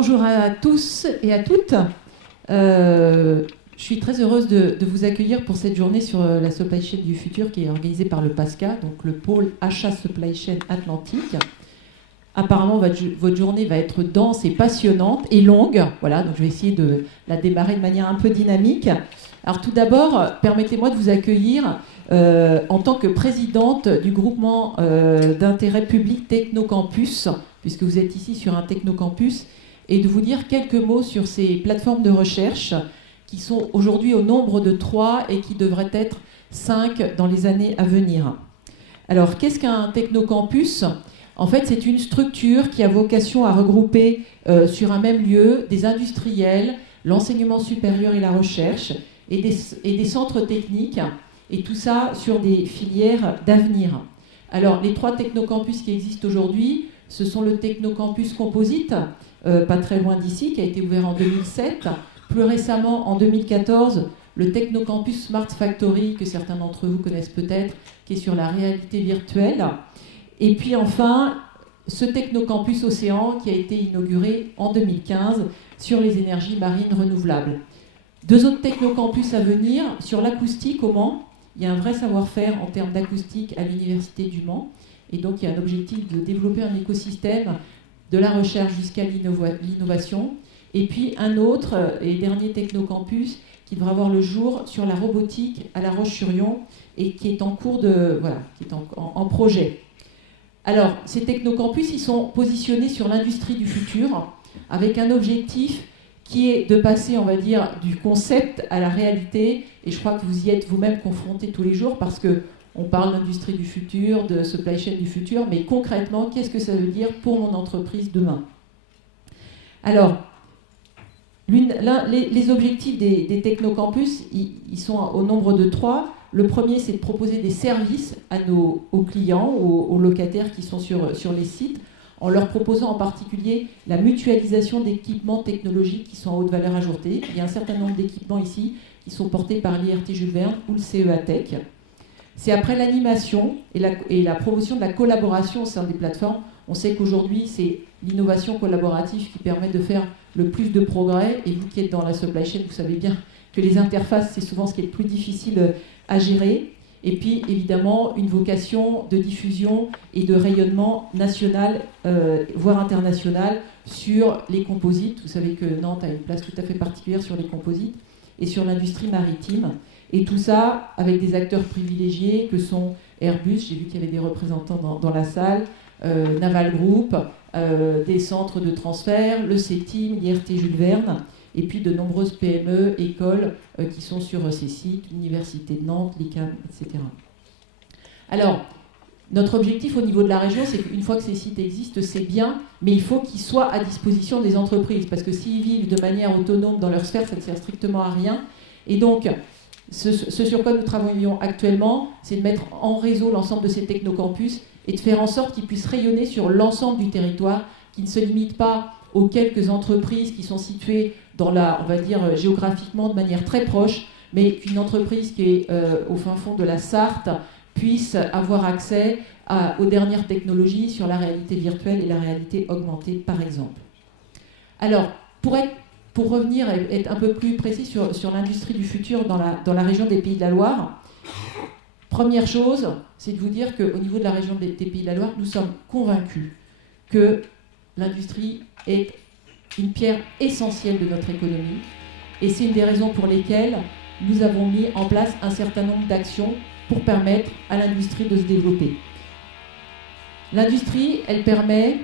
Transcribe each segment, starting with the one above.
Bonjour à tous et à toutes. Je suis très heureuse de vous accueillir pour cette journée sur la supply chain du futur qui est organisée par le PASCA, donc le pôle achat supply chain Atlantique. Apparemment, votre journée va être dense et passionnante et longue. Voilà, donc je vais essayer de la démarrer de manière un peu dynamique. Alors tout d'abord, permettez-moi de vous accueillir en tant que présidente du groupement d'intérêt public Technocampus, puisque vous êtes ici sur un Technocampus, et de vous dire quelques mots sur ces plateformes de recherche qui sont aujourd'hui au nombre de 3 et qui devraient être 5 dans les années à venir. Alors, qu'est-ce qu'un Technocampus ? En fait, c'est une structure qui a vocation à regrouper sur un même lieu des industriels, l'enseignement supérieur et la recherche, et des centres techniques, et tout ça sur des filières d'avenir. Alors, les 3 technocampus qui existent aujourd'hui, ce sont le Technocampus Composite, pas très loin d'ici, qui a été ouvert en 2007. Plus récemment, en 2014, le Technocampus Smart Factory, que certains d'entre vous connaissent peut-être, qui est sur la réalité virtuelle. Et puis enfin, ce Technocampus Océan, qui a été inauguré en 2015 sur les énergies marines renouvelables. 2 autres technocampus à venir. Sur l'acoustique au Mans, il y a un vrai savoir-faire en termes d'acoustique à l'Université du Mans. Et donc, il y a un objectif de développer un écosystème de la recherche jusqu'à l'innovation. Et puis, un autre et dernier technocampus qui devra voir le jour sur la robotique à La Roche-sur-Yon et qui est en cours de... Voilà, qui est en projet. Alors, ces technocampus, ils sont positionnés sur l'industrie du futur avec un objectif qui est de passer, on va dire, du concept à la réalité. Et je crois que vous y êtes vous-même confrontés tous les jours parce qu'on parle d'industrie du futur, de supply chain du futur, mais concrètement, qu'est-ce que ça veut dire pour mon entreprise demain ? Alors, les objectifs des technocampus, ils sont au nombre de 3. Le premier, c'est de proposer des services aux clients, aux locataires qui sont sur les sites, en leur proposant en particulier la mutualisation d'équipements technologiques qui sont à haute valeur ajoutée. Il y a un certain nombre d'équipements ici qui sont portés par l'IRT Jules Verne ou le CEA Tech. C'est après l'animation et la promotion de la collaboration au sein des plateformes. On sait qu'aujourd'hui, c'est l'innovation collaborative qui permet de faire le plus de progrès. Et vous qui êtes dans la supply chain, vous savez bien que les interfaces, c'est souvent ce qui est le plus difficile à gérer. Et puis, évidemment, une vocation de diffusion et de rayonnement national, voire international, sur les composites. Vous savez que Nantes a une place tout à fait particulière sur les composites et sur l'industrie maritime. Et tout ça avec des acteurs privilégiés que sont Airbus, j'ai vu qu'il y avait des représentants dans la salle, Naval Group, des centres de transfert, le CETIM, l'IRT Jules Verne, et puis de nombreuses PME, écoles qui sont sur ces sites, l'Université de Nantes, l'ICAM, etc. Alors, notre objectif au niveau de la région, c'est qu'une fois que ces sites existent, c'est bien, mais il faut qu'ils soient à disposition des entreprises, parce que s'ils vivent de manière autonome dans leur sphère, ça ne sert strictement à rien. Et donc, ce sur quoi nous travaillons actuellement, c'est de mettre en réseau l'ensemble de ces technocampus et de faire en sorte qu'ils puissent rayonner sur l'ensemble du territoire, qui ne se limitent pas aux quelques entreprises qui sont situées dans on va dire, géographiquement de manière très proche, mais qu'une entreprise qui est au fin fond de la Sarthe puisse avoir accès aux dernières technologies sur la réalité virtuelle et la réalité augmentée, par exemple. Alors, pour revenir et être un peu plus précis sur l'industrie du futur dans la région des Pays de la Loire, première chose, c'est de vous dire qu'au niveau de la région des Pays de la Loire, nous sommes convaincus que l'industrie est une pierre essentielle de notre économie. Et c'est une des raisons pour lesquelles nous avons mis en place un certain nombre d'actions pour permettre à l'industrie de se développer. L'industrie, elle permet...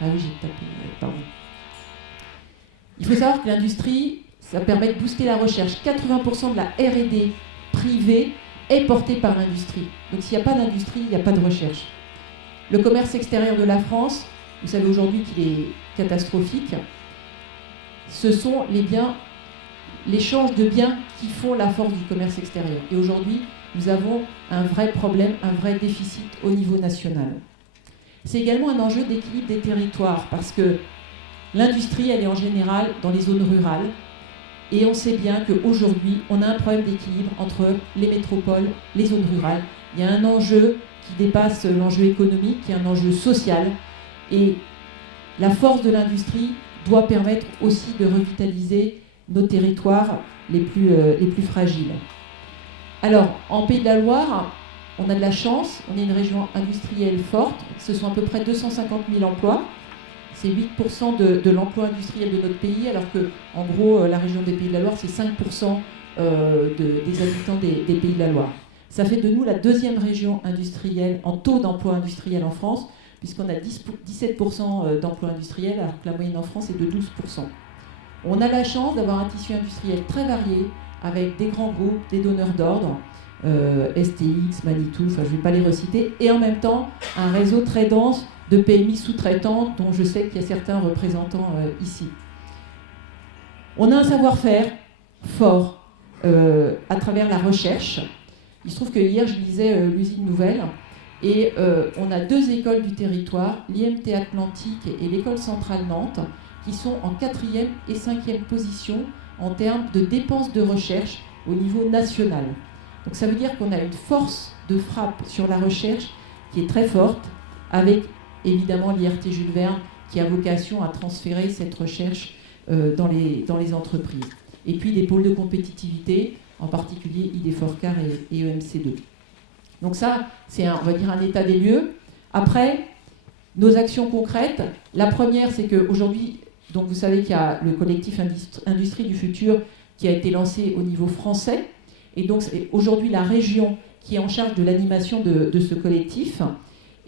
Ah oui, j'ai tapé, pardon. Il faut savoir que l'industrie, ça permet de booster la recherche. 80% de la R&D privée est portée par l'industrie. Donc s'il n'y a pas d'industrie, il n'y a pas de recherche. Le commerce extérieur de la France, vous savez aujourd'hui qu'il est catastrophique. Ce sont l'échange de biens qui font la force du commerce extérieur. Et aujourd'hui, nous avons un vrai problème, un vrai déficit au niveau national. C'est également un enjeu d'équilibre des territoires, parce que l'industrie, elle est en général dans les zones rurales. Et on sait bien qu'aujourd'hui, on a un problème d'équilibre entre les métropoles, les zones rurales. Il y a un enjeu qui dépasse l'enjeu économique, qui est un enjeu social. Et la force de l'industrie doit permettre aussi de revitaliser nos territoires les plus fragiles. Alors, en Pays de la Loire, on a de la chance, on est une région industrielle forte, ce sont à peu près 250 000 emplois, c'est 8% de l'emploi industriel de notre pays, alors que, en gros, la région des Pays de la Loire, c'est 5% des habitants des Pays de la Loire. Ça fait de nous la deuxième région industrielle en taux d'emploi industriel en France, puisqu'on a 17% d'emplois industriels, alors que la moyenne en France est de 12%. On a la chance d'avoir un tissu industriel très varié, avec des grands groupes, des donneurs d'ordre, STX, Manitou, enfin je ne vais pas les reciter, et en même temps un réseau très dense de PMI sous-traitants, dont je sais qu'il y a certains représentants ici. On a un savoir-faire fort à travers la recherche. Il se trouve que hier je lisais l'usine Nouvelle, et on a 2 écoles du territoire, l'IMT Atlantique et l'école centrale Nantes, qui sont en 4e et 5e position en termes de dépenses de recherche au niveau national. Donc ça veut dire qu'on a une force de frappe sur la recherche qui est très forte, avec évidemment l'IRT Jules Verne qui a vocation à transférer cette recherche dans les entreprises. Et puis des pôles de compétitivité, en particulier ID4CAR et EMC2. Donc ça, c'est on va dire un état des lieux. Après, nos actions concrètes, la première, c'est qu'aujourd'hui, donc vous savez qu'il y a le collectif Industrie du futur qui a été lancé au niveau français. Et donc c'est aujourd'hui la région qui est en charge de l'animation de ce collectif.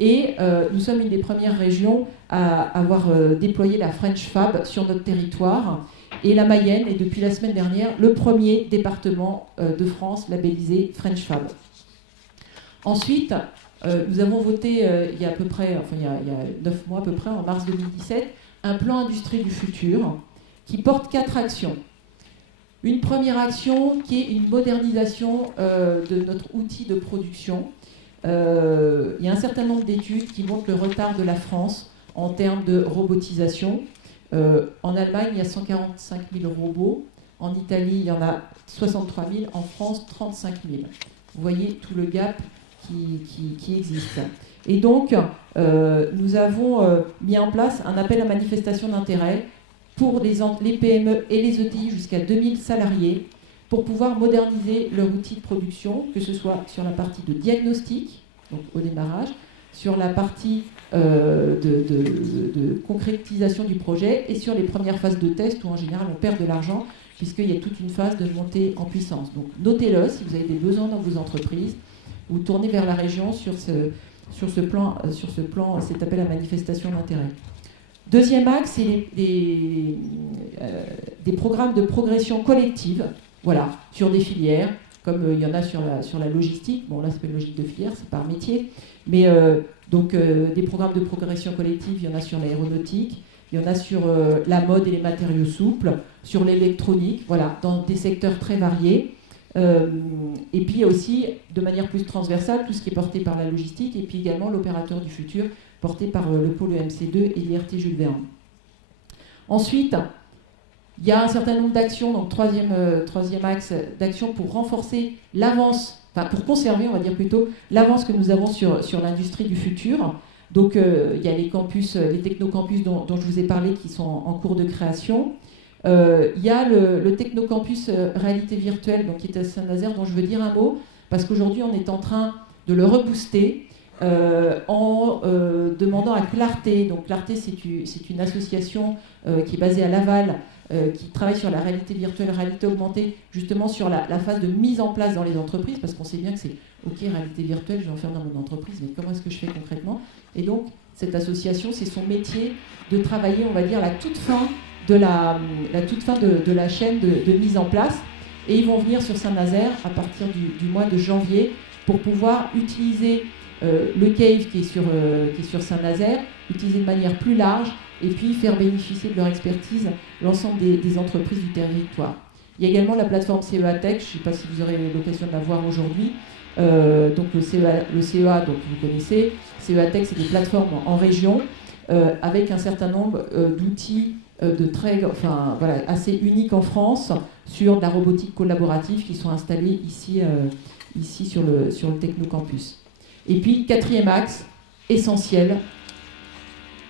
Et nous sommes une des premières régions à avoir déployé la French Fab sur notre territoire. Et la Mayenne est depuis la semaine dernière le premier département de France labellisé French Fab. Ensuite, nous avons voté il y a 9 mois à peu près, en mars 2017, un plan Industrie du futur qui porte 4 actions. Une première action qui est une modernisation de notre outil de production. Il y a un certain nombre d'études qui montrent le retard de la France en termes de robotisation. En Allemagne, il y a 145 000 robots. En Italie, il y en a 63 000. En France, 35 000. Vous voyez tout le gap qui existe. Et donc, nous avons mis en place un appel à manifestation d'intérêt pour les PME et les ETI jusqu'à 2000 salariés pour pouvoir moderniser leur outil de production, que ce soit sur la partie de diagnostic, donc au démarrage, sur la partie de concrétisation du projet et sur les premières phases de test où en général on perd de l'argent puisqu'il y a toute une phase de montée en puissance. Donc notez-le si vous avez des besoins dans vos entreprises, vous tournez vers la région sur ce plan, cet appel à manifestation d'intérêt. Deuxième axe, c'est des programmes de progression collective, voilà, sur des filières, comme il y en a sur la logistique. Bon, là, c'est pas une logique de filière, c'est par métier. Mais des programmes de progression collective, il y en a sur l'aéronautique, il y en a sur la mode et les matériaux souples, sur l'électronique, voilà, dans des secteurs très variés. Et puis, il y a aussi, de manière plus transversale, tout ce qui est porté par la logistique, et puis également l'opérateur du futur, porté par le pôle EMC2 et l'IRT Jules Verne. Ensuite, il y a un certain nombre d'actions, donc troisième axe d'actions pour renforcer l'avance, enfin pour conserver, on va dire plutôt, l'avance que nous avons sur l'industrie du futur. Donc il y a les campus, les technocampus dont je vous ai parlé qui sont en cours de création. Il y a le technocampus réalité virtuelle, donc, qui est à Saint-Nazaire, dont je veux dire un mot, parce qu'aujourd'hui on est en train de le rebooster. En demandant à Clarté. Donc Clarté, c'est une association qui est basée à Laval, qui travaille sur la réalité virtuelle, réalité augmentée, justement sur la phase de mise en place dans les entreprises, parce qu'on sait bien que c'est OK, réalité virtuelle, je vais en faire dans mon entreprise, mais comment est-ce que je fais concrètement? Et donc cette association, c'est son métier de travailler, on va dire, la toute fin de la chaîne de mise en place. Et ils vont venir sur Saint-Nazaire à partir du mois de janvier pour pouvoir utiliser le CAVE qui est sur Saint-Nazaire, utiliser de manière plus large et puis faire bénéficier de leur expertise l'ensemble des entreprises du territoire. Il y a également la plateforme CEA Tech, je ne sais pas si vous aurez l'occasion de la voir aujourd'hui. Donc le CEA, donc vous connaissez, CEA Tech, c'est des plateformes en région avec un certain nombre d'outils assez uniques en France sur de la robotique collaborative qui sont installés ici sur le Technocampus. Et puis, quatrième axe, essentiel,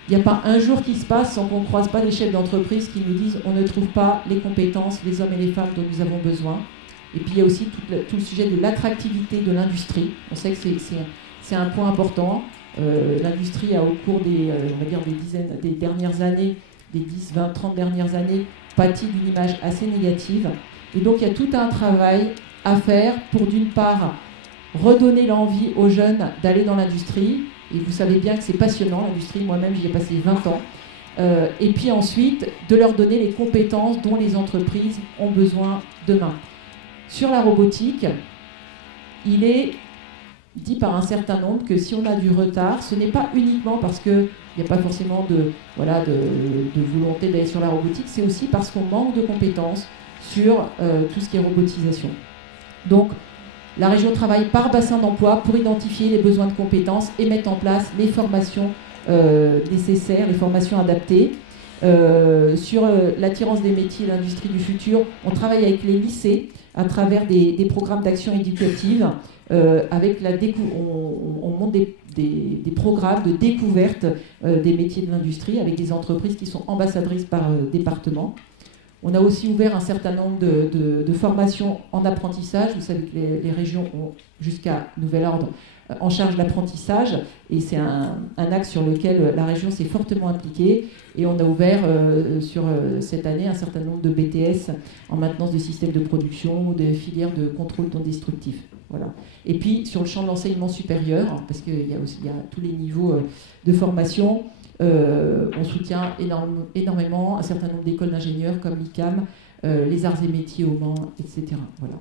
il n'y a pas un jour qui se passe sans qu'on ne croise pas des chefs d'entreprise qui nous disent on ne trouve pas les compétences, les hommes et les femmes dont nous avons besoin. Et puis il y a aussi tout le sujet de l'attractivité de l'industrie. On sait que c'est un point important. L'industrie a au cours on va dire des dernières années, des 10, 20, 30 dernières années, pâti d'une image assez négative. Et donc il y a tout un travail à faire pour d'une part redonner l'envie aux jeunes d'aller dans l'industrie. Et vous savez bien que c'est passionnant, l'industrie, moi-même j'y ai passé 20 ans. Et puis ensuite, de leur donner les compétences dont les entreprises ont besoin demain. Sur la robotique, il est dit par un certain nombre que si on a du retard, ce n'est pas uniquement parce qu'il n'y a pas forcément de volonté d'aller sur la robotique, c'est aussi parce qu'on manque de compétences sur tout ce qui est robotisation. Donc, la région travaille par bassin d'emploi pour identifier les besoins de compétences et mettre en place les formations nécessaires, les formations adaptées. Sur l'attirance des métiers et l'industrie du futur, on travaille avec les lycées à travers des programmes d'action éducative. On monte des programmes de découverte des métiers de l'industrie avec des entreprises qui sont ambassadrices par département. On a aussi ouvert un certain nombre de formations en apprentissage. Vous savez que les régions ont, jusqu'à nouvel ordre, en charge l'apprentissage. Et c'est un axe sur lequel la région s'est fortement impliquée. Et on a ouvert sur cette année un certain nombre de BTS en maintenance de systèmes de production ou de filières de contrôle non destructif. Voilà. Et puis sur le champ de l'enseignement supérieur, parce qu'il y a tous les niveaux de formation, on soutient énormément un certain nombre d'écoles d'ingénieurs comme l'ICAM, les arts et métiers au Mans, etc. Voilà.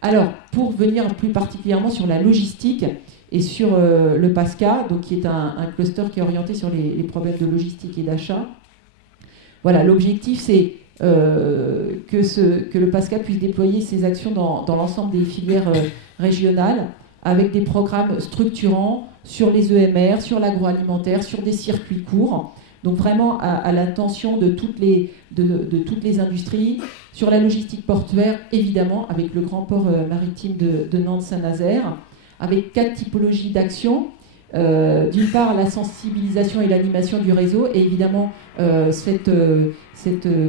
Alors, pour venir plus particulièrement sur la logistique et sur le PASCA, donc qui est un cluster qui est orienté sur les problèmes de logistique et d'achat, voilà, l'objectif c'est que le PASCA puisse déployer ses actions dans l'ensemble des filières régionales avec des programmes structurants sur les EMR, sur l'agroalimentaire, sur des circuits courts, donc vraiment à l'attention de toutes les industries, sur la logistique portuaire, évidemment, avec le grand port maritime de Nantes-Saint-Nazaire, avec 4 typologies d'actions. D'une part, la sensibilisation et l'animation du réseau, et évidemment, cette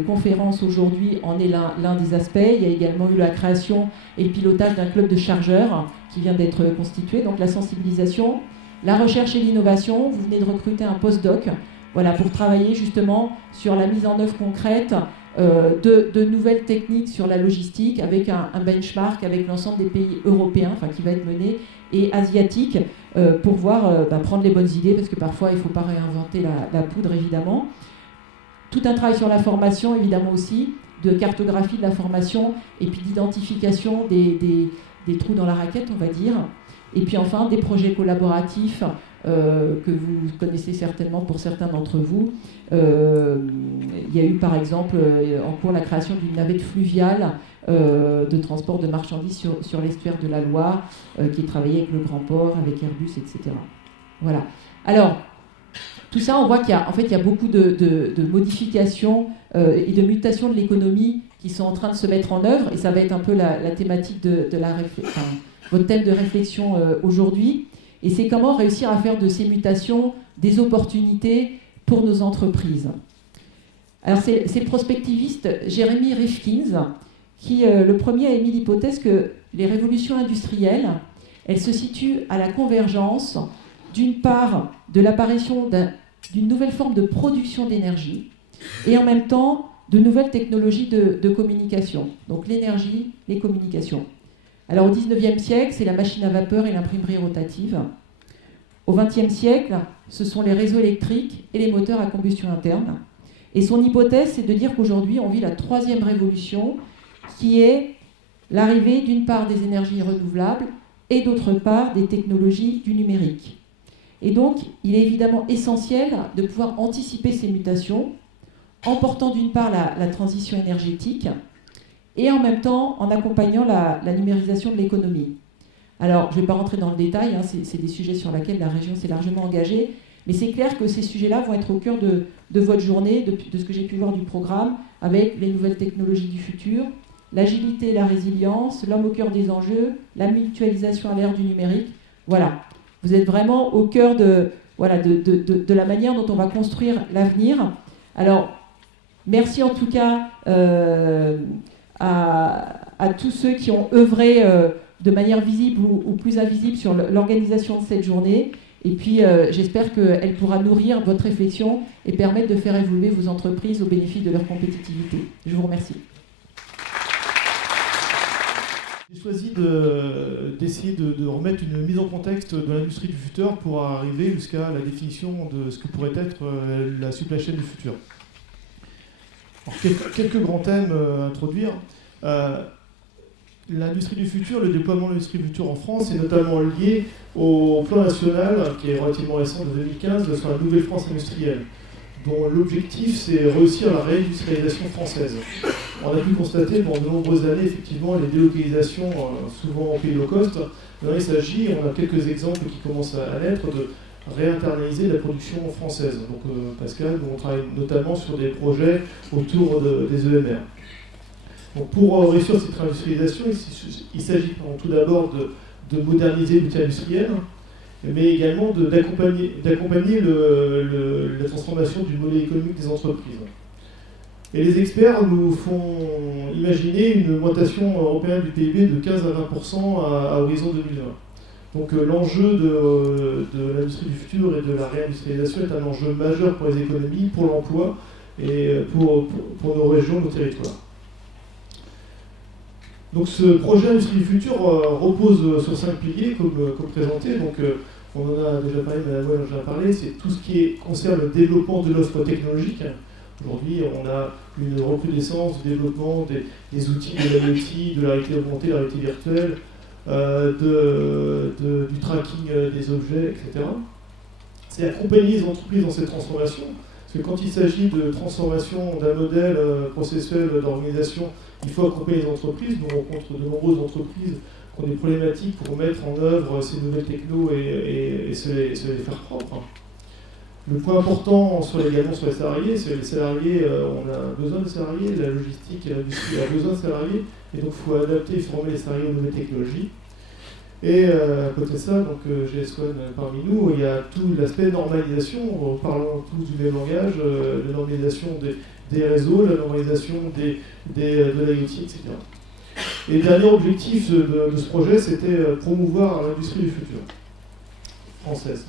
conférence aujourd'hui en est l'un des aspects. Il y a également eu la création et le pilotage d'un club de chargeurs qui vient d'être constitué, donc la sensibilisation. La recherche et l'innovation, vous venez de recruter un postdoc, voilà, pour travailler justement sur la mise en œuvre concrète de nouvelles techniques sur la logistique, avec un benchmark avec l'ensemble des pays européens, enfin, qui va être mené, et asiatiques, pour voir, prendre les bonnes idées, parce que parfois il ne faut pas réinventer la poudre, évidemment. Tout un travail sur la formation, évidemment aussi, de cartographie de la formation, et puis d'identification des trous dans la raquette, on va dire. Et puis enfin, des projets collaboratifs que vous connaissez certainement pour certains d'entre vous. Il y a eu par exemple en cours la création d'une navette fluviale de transport de marchandises sur l'estuaire de la Loire, qui est travaillée avec le Grand Port, avec Airbus, etc. Voilà. Alors, tout ça, on voit qu'il y a beaucoup de modifications et de mutations de l'économie qui sont en train de se mettre en œuvre, et ça va être un peu la thématique de votre thème de réflexion aujourd'hui. Et c'est comment réussir à faire de ces mutations des opportunités pour nos entreprises. Alors c'est le prospectiviste Jeremy Rifkin qui, le premier, a émis l'hypothèse que les révolutions industrielles, elles se situent à la convergence, d'une part, de l'apparition d'une nouvelle forme de production d'énergie, et en même temps, de nouvelles technologies de communication. Donc l'énergie, les communications. Alors au XIXe siècle, c'est la machine à vapeur et l'imprimerie rotative. Au XXe siècle, ce sont les réseaux électriques et les moteurs à combustion interne. Et son hypothèse, c'est de dire qu'aujourd'hui, on vit la troisième révolution, qui est l'arrivée d'une part des énergies renouvelables et d'autre part des technologies du numérique. Et donc, il est évidemment essentiel de pouvoir anticiper ces mutations en portant d'une part la transition énergétique et en même temps en accompagnant la numérisation de l'économie. Alors, je ne vais pas rentrer dans le détail, hein, c'est des sujets sur lesquels la région s'est largement engagée, mais c'est clair que ces sujets-là vont être au cœur de votre journée, de ce que j'ai pu voir du programme, avec les nouvelles technologies du futur, l'agilité et la résilience, l'homme au cœur des enjeux, la mutualisation à l'ère du numérique. Voilà, vous êtes vraiment au cœur de voilà, de la manière dont on va construire l'avenir. Alors, merci en tout cas à tous ceux qui ont œuvré de manière visible ou plus invisible sur l'organisation de cette journée. Et puis, j'espère qu'elle pourra nourrir votre réflexion et permettre de faire évoluer vos entreprises au bénéfice de leur compétitivité. Je vous remercie. J'ai choisi d'essayer de remettre une mise en contexte de l'industrie du futur pour arriver jusqu'à la définition de ce que pourrait être la supply chain du futur. Alors, quelques grands thèmes à introduire. L'industrie du futur, le déploiement de l'industrie du futur en France est notamment lié au plan national, qui est relativement récent de 2015, sur la nouvelle France industrielle, dont l'objectif c'est réussir la réindustrialisation française. On a pu constater pendant de nombreuses années effectivement les délocalisations, souvent en pays low cost. Là, il s'agit, on a quelques exemples qui commencent à naître, de réinternaliser la production française. Donc Pascal, on travaille notamment sur des projets autour des EMR. Donc, pour réussir cette réindustrialisation, il s'agit tout d'abord de moderniser l'outil industriel, mais également d'accompagner la transformation du modèle économique des entreprises. Et les experts nous font imaginer une augmentation européenne du PIB de 15 à 20% à horizon 2020. Donc l'enjeu de l'industrie du futur et de la réindustrialisation est un enjeu majeur pour les économies, pour l'emploi et pour nos régions, nos territoires. Donc ce projet Industrie du futur repose sur 5 piliers comme présenté. Donc on en a déjà parlé, Madame Well en a déjà parlé, c'est tout ce qui concerne le développement de l'offre technologique. Aujourd'hui, on a une recrudescence du développement des outils de l'IoT, de la réalité augmentée, de la réalité virtuelle, du tracking des objets, etc. C'est accompagner les entreprises dans cette transformation. Parce que quand il s'agit de transformation d'un modèle processuel d'organisation, il faut accompagner les entreprises. Nous rencontrons de nombreuses entreprises qui ont des problématiques pour mettre en œuvre ces nouvelles technos et se les faire propres. Le point important également sur les salariés, c'est que les salariés, on a besoin de salariés, la logistique et l'industrie a besoin de salariés, et donc il faut adapter et former les salariés aux nouvelles technologies. Et à côté de ça, donc GS1 parmi nous, il y a tout l'aspect normalisation, en parlant tous du même langage, la normalisation des réseaux, la normalisation de l'IoT, etc. Et le dernier objectif de ce projet, c'était promouvoir l'industrie du futur française.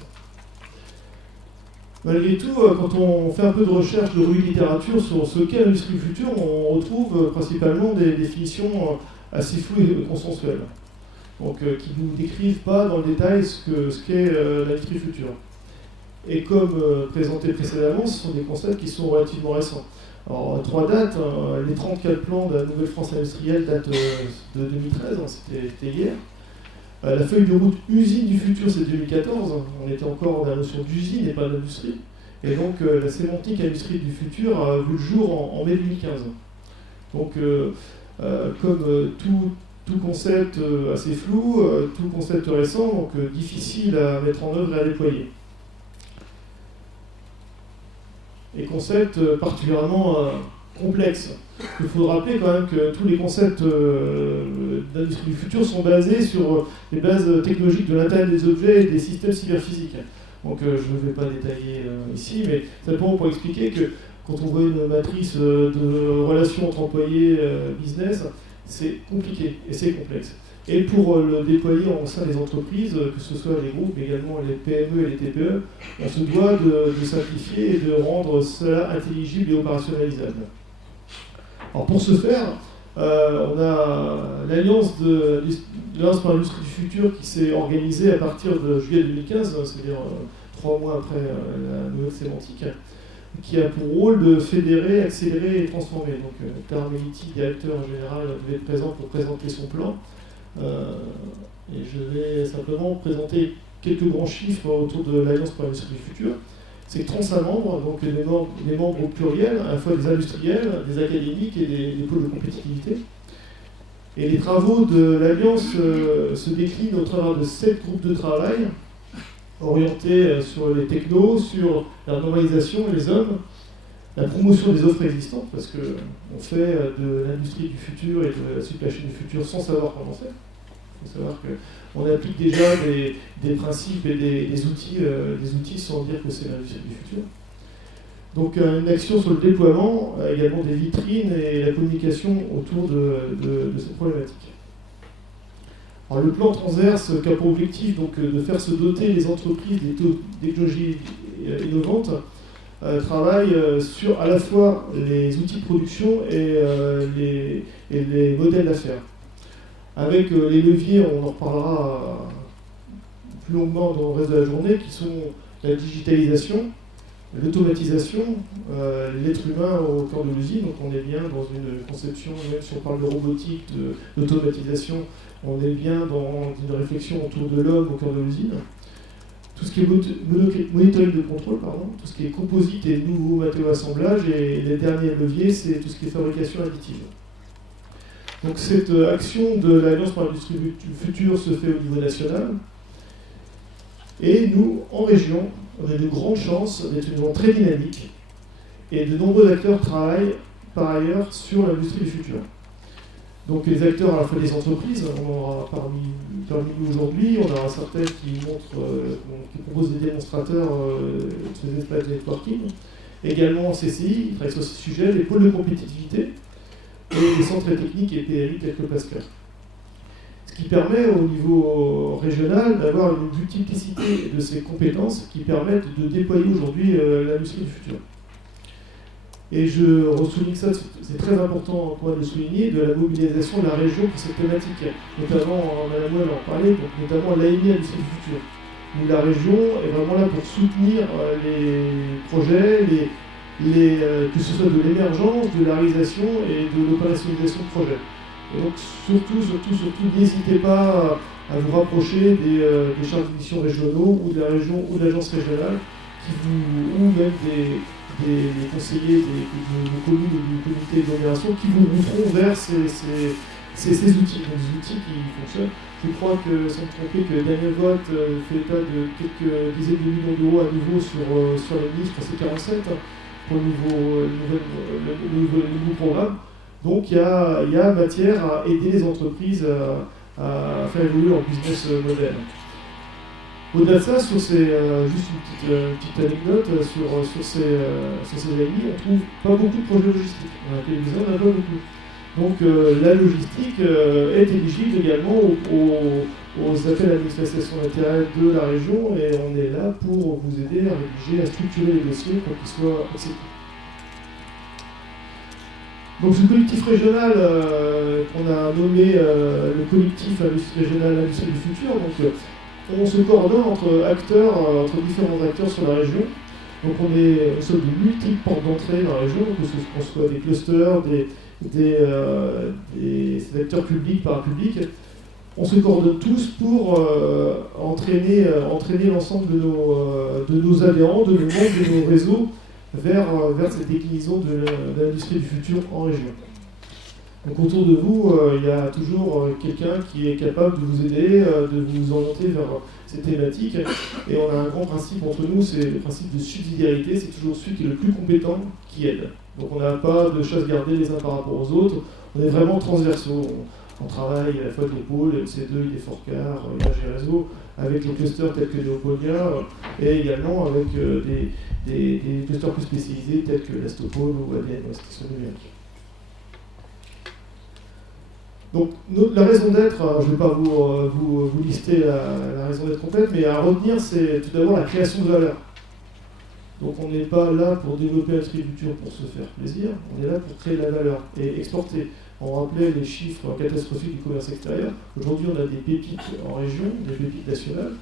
Malgré tout, quand on fait un peu de recherche de revue de littérature sur ce qu'est l'industrie du futur, on retrouve principalement des définitions assez floues et consensuelles. Donc, qui ne nous décrivent pas dans le détail ce qu'est l'industrie future. Et comme présenté précédemment, ce sont des concepts qui sont relativement récents. Alors, 3 dates, les 34 plans de la Nouvelle France industrielle datent de 2013, c'était hier. La feuille de route usine du futur, c'est 2014, on était encore dans la notion d'usine et pas d'industrie. Et donc, la sémantique industrie du futur a vu le jour en mai 2015. Donc, comme tout concept assez flou, tout concept récent, donc difficile à mettre en œuvre et à déployer. Et concept particulièrement complexe. Il faut rappeler quand même que tous les concepts d'industrie du futur sont basés sur les bases technologiques de l'Internet des objets et des systèmes cyberphysiques. Donc je ne vais pas détailler ici, mais simplement pour expliquer que quand on voit une matrice de relations entre employés business, c'est compliqué et c'est complexe. Et pour le déployer au sein des entreprises, que ce soit les groupes, mais également les PME et les TPE, on se doit de simplifier et de rendre cela intelligible et opérationnalisable. Alors pour ce faire, on a l'Alliance pour l'industrie du futur qui s'est organisée à partir de juillet 2015, c'est-à-dire 3 mois après la nouvelle sémantique, qui a pour rôle de fédérer, accélérer et transformer. Donc Tarmeliti, directeur général, devait être présent pour présenter son plan. Et je vais simplement présenter quelques grands chiffres autour de l'Alliance pour l'industrie du futur. C'est 35 membres, donc des membres au pluriel, à la fois des industriels, des académiques et des pôles de compétitivité. Et les travaux de l'Alliance se déclinent au travers de 7 groupes de travail orientés sur les technos, sur la normalisation et les hommes, la promotion des offres existantes, parce qu'on fait de l'industrie du futur et de la supply chain du futur sans savoir comment faire. Il faut savoir qu'on applique déjà des principes et des outils sans dire que c'est l'industrie du futur. Donc une action sur le déploiement, également des vitrines et la communication autour de cette problématique. Alors, le plan transverse qui a pour objectif donc, de faire se doter les entreprises des technologies innovantes travaille sur à la fois les outils de production et les modèles d'affaires. Avec les leviers, on en reparlera plus longuement dans le reste de la journée, qui sont la digitalisation, l'automatisation, l'être humain au cœur de l'usine. Donc on est bien dans une conception, même si on parle de robotique, d'automatisation, on est bien dans une réflexion autour de l'homme au cœur de l'usine. Tout ce qui est monitoring de contrôle, tout ce qui est composite et nouveaux matériaux assemblage, et les derniers leviers, c'est tout ce qui est fabrication additive. Donc cette action de l'Alliance pour l'industrie du futur se fait au niveau national. Et nous, en région, on a de grandes chances d'être une région très dynamique. Et de nombreux acteurs travaillent par ailleurs sur l'industrie du futur. Donc les acteurs à la fois des entreprises, on en aura parmi nous aujourd'hui, on aura certaines qui proposent des démonstrateurs de espaces de networking. Également en CCI, ils travaillent sur ce sujet, les pôles de compétitivité et les centres techniques et PRI tels que Pascal. Ce qui permet au niveau régional d'avoir une multiplicité de ces compétences qui permettent de déployer aujourd'hui l'industrie du futur. Et je ressouligne ça, c'est très important pour moi de souligner, de la mobilisation de la région pour cette thématique. Notamment, Madame Moelle en parlait, donc notamment l'AMI Industrie du futur. Où la région est vraiment là pour soutenir les projets, que ce soit de l'émergence, de la réalisation et de l'opérationnalisation de projets. Et donc surtout, n'hésitez pas à vous rapprocher des charges de mission régionaux ou de la région ou de l'agence régionale ou même des conseillers de communes ou du comité d'agglomération qui vous routeront vers ces outils, donc des outils qui fonctionnent. Je crois que, sans me tromper, que Daniel Vogt fait état de quelques dizaines de millions d'euros à nouveau sur les ministres, c'est 47 pour le nouveau programme. Donc il y a matière à aider les entreprises à faire évoluer leur business model. Au-delà de ça, juste une petite anecdote, sur ces AMI, on trouve pas beaucoup de projets logistiques. On a télévisé, on en a pas beaucoup. Donc la logistique est éligible également aux appels à manifestation d'intérêt de la région, et on est là pour vous aider à rédiger, à structurer les dossiers pour qu'ils soient acceptés. Donc ce collectif régional qu'on a nommé le collectif régional Industrie du futur, donc on se coordonne entre différents acteurs sur la région. Donc on sommes de multiples portes d'entrée dans la région, que ce soit des clusters, des acteurs publics, parapublics. On se coordonne tous pour entraîner l'ensemble de nos adhérents, de nos membres, de nos réseaux vers cette déclinaison de l'industrie du futur en région. Donc autour de vous, il y a toujours quelqu'un qui est capable de vous aider, de vous orienter vers ces thématiques. Et on a un grand principe entre nous, c'est le principe de subsidiarité, c'est toujours celui qui est le plus compétent qui aide. Donc on n'a pas de chasse gardée les uns par rapport aux autres, on est vraiment transversaux. On travaille à la fois avec les pôles, le C2, les Forcar, l'ING Réseau, avec les clusters tels que Neopolia, et également avec des clusters plus spécialisés tels que l'Astopol ou ADN Ouest, qui sont numériques. Donc la raison d'être, je ne vais pas vous lister la raison d'être complète, mais à retenir, c'est tout d'abord la création de valeur. Donc on n'est pas là pour développer la futur pour se faire plaisir, on est là pour créer de la valeur et exporter. On rappelait les chiffres catastrophiques du commerce extérieur. Aujourd'hui, on a des pépites en région, des pépites nationales.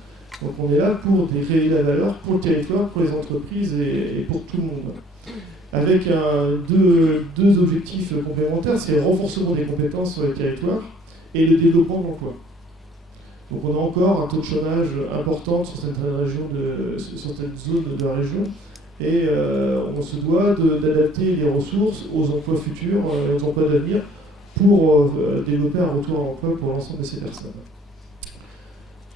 Donc on est là pour créer de la valeur pour le territoire, pour les entreprises et pour tout le monde. Avec deux objectifs complémentaires, c'est le renforcement des compétences sur les territoires et le développement de l'emploi. Donc on a encore un taux de chômage important sur certaines zones de la région, et on se doit d'adapter les ressources aux emplois futurs et aux emplois d'avenir pour développer un retour à l'emploi pour l'ensemble de ces personnes.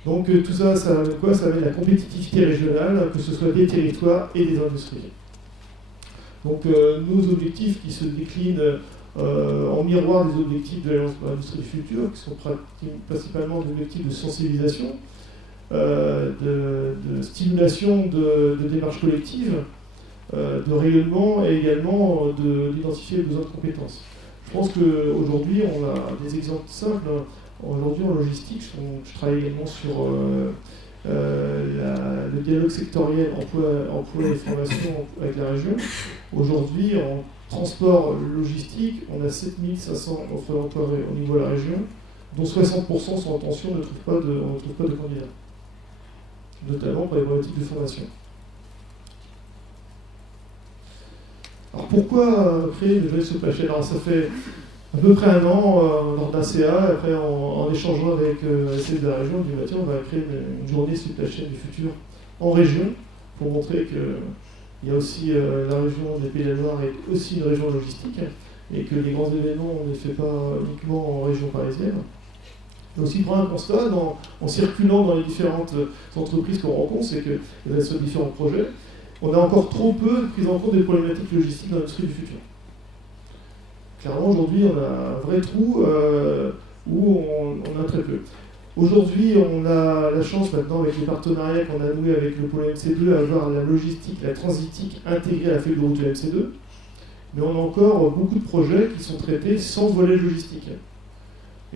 Donc tout ça, ça amène quoi? Ça amène la compétitivité régionale, que ce soit des territoires et des industries. Donc nos objectifs qui se déclinent en miroir des objectifs de l'Alliance pour l'industrie du futur, qui sont principalement des objectifs de sensibilisation, de stimulation de démarches collectives, de rayonnement et également d'identifier les besoins de compétences. Je pense qu'aujourd'hui, on a des exemples simples. Aujourd'hui, en logistique, je travaille également sur le dialogue sectoriel emploi et formation avec la région. Aujourd'hui, en transport logistique, on a 7500 offres d'emploi au niveau de la région, dont 60% sont en tension, on ne trouve pas de candidats, notamment pour les problématiques de formation. Alors pourquoi créer une journée supply chain? Alors ça fait à peu près un an lors d'un CA, après en échangeant avec la CF de la région, on dit bah, tiens, on va créer une journée supply chain du futur en région pour montrer qu'il y a aussi la région des Pays de la Loire est aussi une région logistique et que les grands événements on ne les fait pas uniquement en région parisienne. Mais aussi prendre un constat en circulant dans les différentes entreprises qu'on rencontre, c'est que sur différents projets, on a encore trop peu pris en compte des problématiques logistiques dans l'industrie du futur. Clairement, aujourd'hui, on a un vrai trou où on a très peu. Aujourd'hui, on a la chance maintenant, avec les partenariats qu'on a noués avec le pôle MC2, d'avoir la logistique, la transitique intégrée à la feuille de route de MC2. Mais on a encore beaucoup de projets qui sont traités sans volet logistique.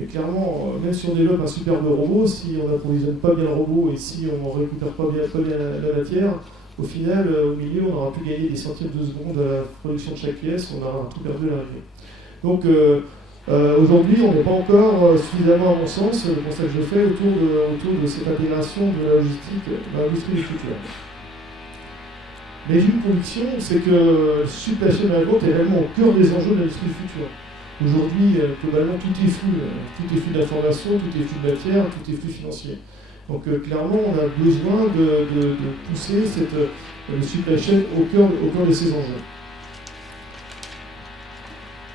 Et clairement, même si on développe un superbe robot, si on n'approvisionne pas bien le robot et si on ne récupère pas bien la matière, au final, au milieu, on aura pu gagner des centièmes de secondes à la production de chaque pièce, on aura tout perdu à l'arrivée. Donc aujourd'hui, on n'est pas encore suffisamment, à mon sens, le constat que je fais, autour de cette intégration de la logistique dans l'industrie du futur. Mais j'ai une conviction, c'est que supply chain management est réellement au cœur des enjeux de l'industrie du futur. Aujourd'hui, globalement, tout est flux d'informations, tout est flux de matière, tout est flux financier. Donc clairement, on a besoin de pousser le supply chain au cœur de ces enjeux.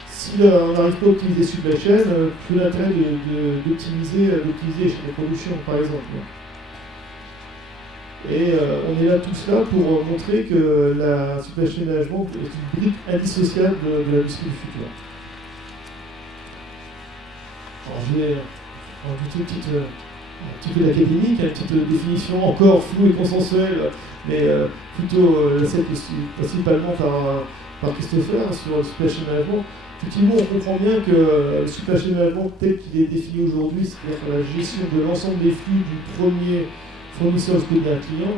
Si on n'arrive pas à optimiser supply chain, plus l'intérêt d'optimiser les productions, par exemple. Et on est là tout cela pour montrer que la supply chain management est une brique indissociable de l'industrie du futur. Alors je vais rajouter un petit peu d'académique, une petite définition encore floue et consensuelle, mais plutôt celle principalement par Christopher sur le supply chain management. Effectivement, on comprend bien que le supply chain management tel qu'il est défini aujourd'hui, c'est-à-dire la gestion de l'ensemble des flux du premier fournisseur jusqu'au dernier client,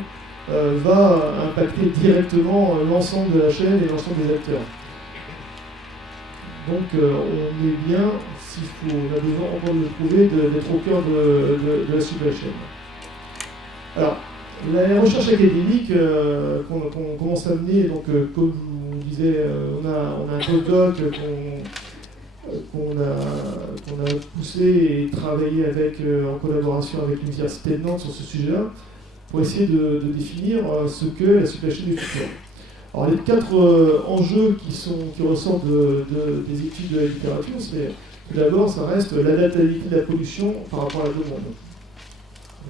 va impacter directement l'ensemble de la chaîne et l'ensemble des acteurs. Donc on est bien, on a besoin encore de le prouver, d'être au cœur de la supply chain. Alors, la recherche académique qu'on commence à mener, donc comme je vous disais, on a un postdoc qu'on a poussé et travaillé en collaboration avec l'Université de Nantes sur ce sujet-là, pour essayer de définir ce qu'est la supply chain du futur. Alors les 4 enjeux qui ressortent des études de la littérature, c'est tout d'abord, ça reste l'adaptabilité de la production par rapport à la demande.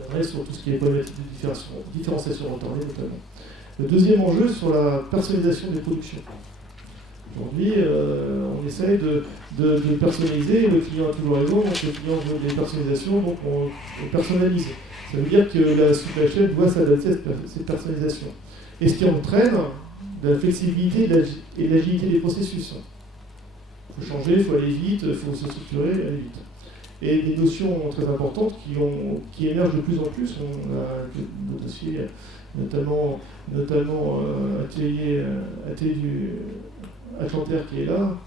On reste sur tout ce qui est problématique de différenciation retardée notamment. Le deuxième enjeu, sur la personnalisation des productions. Aujourd'hui, on essaye de personnaliser, le client a toujours raison, donc le client veut des personnalisations, donc on personnalise. Ça veut dire que la supply chain doit s'adapter à cette personnalisation. Et ce qui entraîne de la flexibilité et de l'agilité des processus. Il faut changer, il faut aller vite, il faut se structurer, aller vite. Et des notions très importantes qui émergent de plus en plus. On a des dossiers, notamment Atelier du Atlanterre qui est là,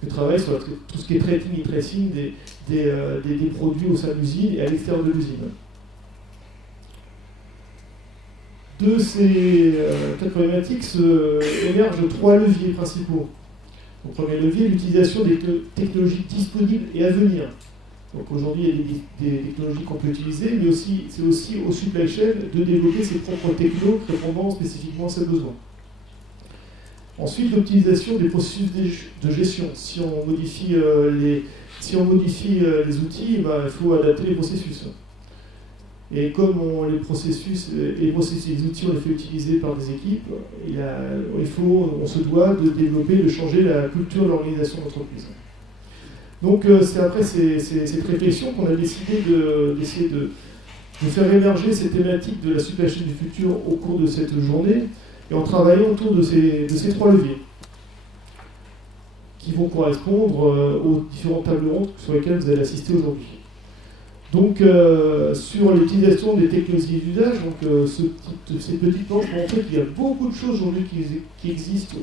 qui travaille sur tout ce qui est tracking et tracing des produits au sein de l'usine et à l'extérieur de l'usine. De ces 4 problématiques émergent 3 leviers principaux. Le premier levier, l'utilisation des technologies disponibles et à venir. Donc aujourd'hui, il y a des technologies qu'on peut utiliser, mais c'est aussi au supply chain de développer ses propres technos répondant spécifiquement à ses besoins. Ensuite, l'optimisation des processus de gestion. Si on modifie les outils, il faut adapter les processus. Et comme les outils, on les fait utiliser par des équipes, on se doit de développer, de changer la culture de l'organisation d'entreprise. Donc c'est après cette réflexion qu'on a décidé d'essayer de faire émerger ces thématiques de la supply chain du futur au cours de cette journée, et en travaillant autour de ces 3 leviers, qui vont correspondre aux différentes tables rondes sur lesquelles vous allez assister aujourd'hui. Donc, sur l'utilisation des technologies d'usage, ces petites planches montrent qu'il y a beaucoup de choses aujourd'hui qui existent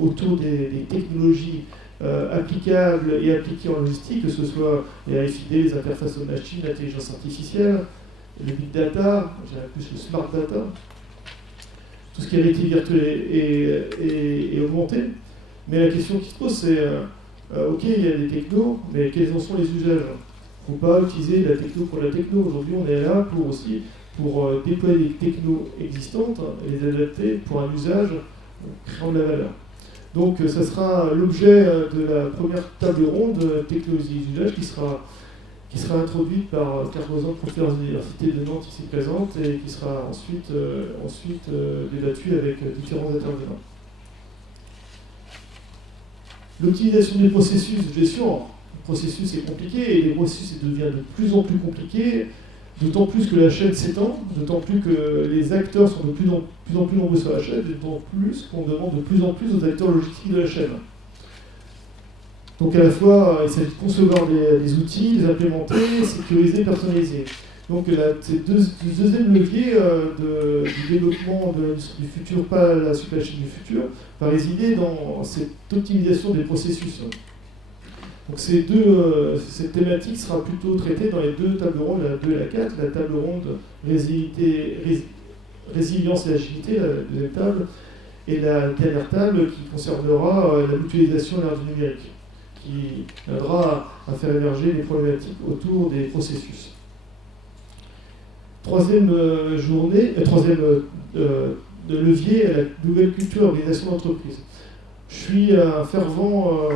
autour des technologies applicables et appliquées en logistique, que ce soit les RFID, les interfaces aux machines, l'intelligence artificielle, le big data, je dirais plus le smart data, tout ce qui est réalité virtuelle et augmentée. Mais la question qui se pose, c'est ok, il y a des technos, mais quels en sont les usages? Il ne faut pas utiliser la techno pour la techno. Aujourd'hui, on est là pour déployer des technos existantes et les adapter pour un usage créant de la valeur. Donc, ça sera l'objet de la première table ronde technologie d'usage qui sera introduite par Claire Gozan, professeure de l'Université de Nantes ici présente, et qui sera ensuite débattue avec différents intervenants. L'optimisation des processus de gestion. Le processus est compliqué et les processus devient de plus en plus compliqué, d'autant plus que la chaîne s'étend, d'autant plus que les acteurs sont de plus en plus nombreux sur la chaîne, d'autant plus qu'on demande de plus en plus aux acteurs logistiques de la chaîne. Donc à la fois, il s'agit de concevoir des outils, les implémenter, sécuriser, personnaliser. Donc c'est deuxième levier du développement de l'industrie du futur, pas la supply chain du futur, va résider dans cette optimisation des processus. Donc cette thématique sera plutôt traitée dans les 2 tables rondes, la 2 et la 4, la table ronde résilience et agilité, la deuxième table, et la dernière table qui concernera la mutualisation et l'ère du numérique, qui viendra à faire émerger les problématiques autour des processus. Troisième levier, la nouvelle culture d'organisation d'entreprise. Je suis un fervent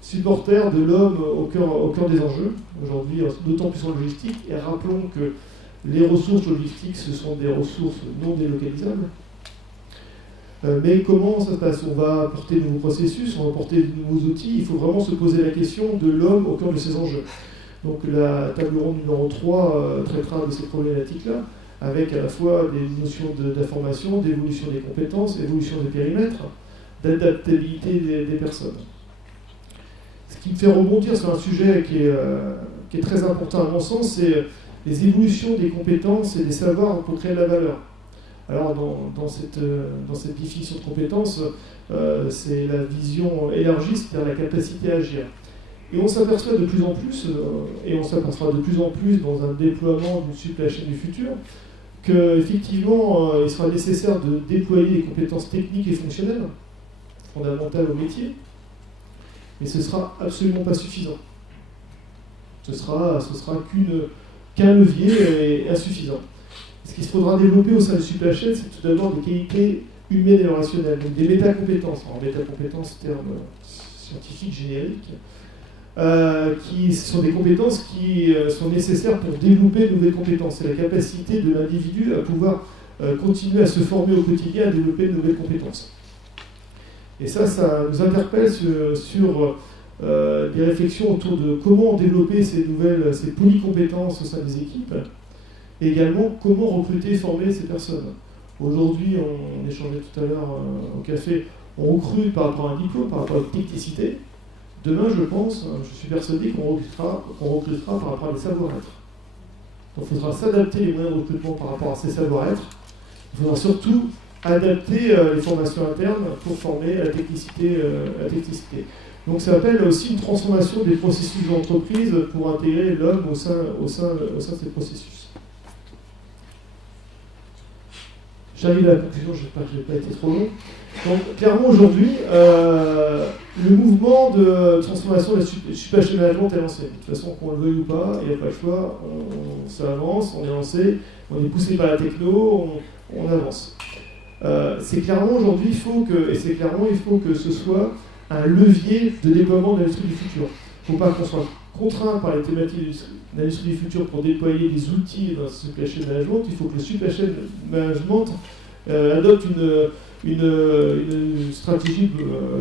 supporter de l'homme au cœur des enjeux, aujourd'hui, d'autant plus en logistique, et rappelons que les ressources logistiques, ce sont des ressources non délocalisables. Mais comment ça se passe? On va apporter de nouveaux processus, on va apporter de nouveaux outils, il faut vraiment se poser la question de l'homme au cœur de ces enjeux. Donc la table ronde numéro 3 traitera de ces problématiques-là, avec à la fois des notions d'information, d'évolution des compétences, d'évolution des périmètres, d'adaptabilité des personnes. Ce qui me fait rebondir sur un sujet qui est très important à mon sens, c'est les évolutions des compétences et des savoirs pour créer de la valeur. Alors dans cette définition de compétences, c'est la vision élargie, c'est-à-dire la capacité à agir. Et on s'aperçoit de plus en plus, et on s'aperçoit de plus en plus dans un déploiement d'une supply chain du futur, qu'effectivement, il sera nécessaire de déployer des compétences techniques et fonctionnelles, fondamentales au métier, mais ce ne sera absolument pas suffisant. Ce sera qu'un levier et insuffisant. Ce qu'il faudra développer au sein de supply chain, c'est tout d'abord des qualités humaines et relationnelles, donc des métacompétences. Alors, métacompétences, terme scientifique générique, qui sont des compétences qui sont nécessaires pour développer de nouvelles compétences. C'est la capacité de l'individu à pouvoir continuer à se former au quotidien, à développer de nouvelles compétences. Et ça nous interpelle sur des réflexions autour de comment développer ces polycompétences au sein des équipes, et également comment recruter et former ces personnes. Aujourd'hui, on échangeait tout à l'heure au café, on recrute par rapport à un diplôme, par rapport à une technicité. Demain, je suis persuadé qu'on recrutera par rapport à des savoir-être. Donc il faudra s'adapter les moyens de recrutement par rapport à ces savoir-être. Il faudra surtout adapter les formations internes pour former à la technicité. Donc ça appelle aussi une transformation des processus de l'entreprise pour intégrer l'homme au sein de ces processus. J'arrive à la conclusion, j'espère que je n'ai pas été trop long. Donc clairement aujourd'hui, le mouvement de transformation de la supply chain management est lancé. De toute façon, qu'on le veuille ou pas, il n'y a pas le choix, ça avance, on est lancé, on est poussé par la techno, on avance. C'est clairement aujourd'hui, il faut que ce soit un levier de déploiement de l'industrie du futur. Il ne faut pas qu'on soit contraint par les thématiques de l'industrie du futur pour déployer des outils dans le supply chain management. Il faut que le supply chain management adopte une stratégie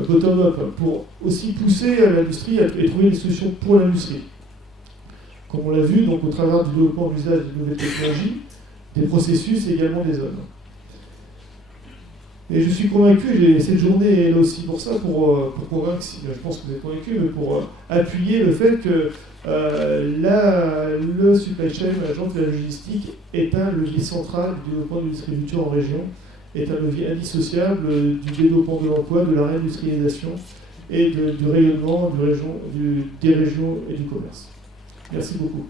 bottom-up pour aussi pousser l'industrie et trouver des solutions pour l'industrie. Comme on l'a vu, donc, au travers du développement de l'usage de nouvelles technologies, des processus et également des zones. Et je suis convaincu, cette journée est là aussi pour ça, pour convaincre, je pense que vous êtes convaincus, mais pour appuyer le fait que le supply chain, l'agence de la logistique, est un levier central du développement de l'industrie future en région, est un levier indissociable du développement de l'emploi, de la réindustrialisation et du rayonnement des régions et du commerce. Merci beaucoup.